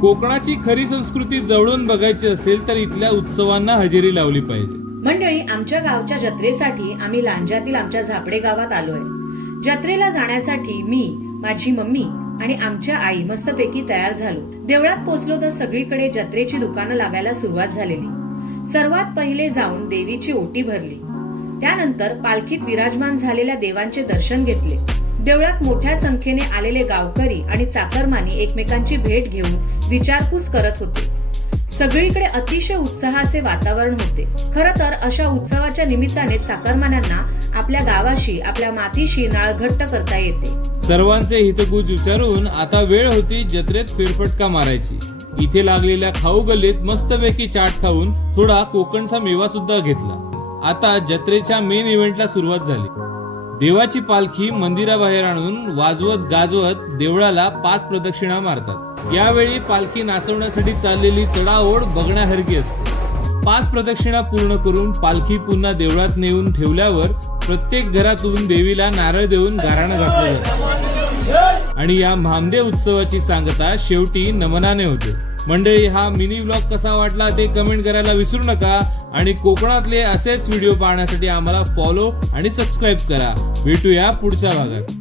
कोकणाची खरी संस्कृती जवळून बघायची असेल तर इथल्या उत्सवांना हजेरी लावली पाहिजे। मंडळी, आमच्या गावच्या जत्रेसाठी आम्ही लांज्यातील आमच्या झापडे गावात आलोय। जत्रेला जाण्यासाठी मी, माझी मम्मी आणि आमच्या आई मस्तपैकी तयार झालो। देवळात पोहोचलो तर सगळीकडे जत्रेची दुकानं लागायला सुरुवात झालेली। सर्वात पहिले जाऊन देवीची ओटी भरली, त्यानंतर पालखीत विराजमान झालेल्या देवांचे दर्शन घेतले। देवळात मोठ्या संख्येने आलेले गावकरी आणि चाकरमानी एकमेकांची भेट घेऊन विचारपूस करत होते। सगळीकडे अतिशय उत्साहाचे वातावरण होते। खरं तर अशा उत्सवाच्या निमित्ताने चाकरमान्यांना आपल्या गावाशी, आपल्या मातीशी नाळ घट्ट करता येते। सर्वांचे हितगुज विचारून आता वेळ होती जत्रेत फेरफटका मारायची। इथे लागलेल्या खाऊ गल्लीत मस्तपैकी चाट खाऊन थोडा कोकणचा मेवा सुद्धा घेतला। आता जत्रेच्या मेन इव्हेंटला सुरुवात झाली। देवाची पालखी मंदिराबाहेर आणून वाजवत गाजवत देवळाला 5 प्रदक्षिणा मारतात। यावेळी पालखी नाचवण्यासाठी चाललेली चढाओढ बघण्यासारखी असते। 5 प्रदक्षिणा पूर्ण करून पालखी पुन्हा देवळात नेऊन ठेवल्यावर प्रत्येक घरातून देवीला नारळ देऊन गाऱ्हाण घातलं जातं आणि या म्हामदे उत्सवाची सांगता शेवटी नमनाने होते। मंडळी, हा मिनी व्लॉग कसा वाटला ते कमेंट करायला विसरू नका आणि कोकणातले असेच व्हिडिओ पाहण्यासाठी आम्हाला फॉलो आणि सबस्क्राईब करा। भेटूया पुढच्या भागात।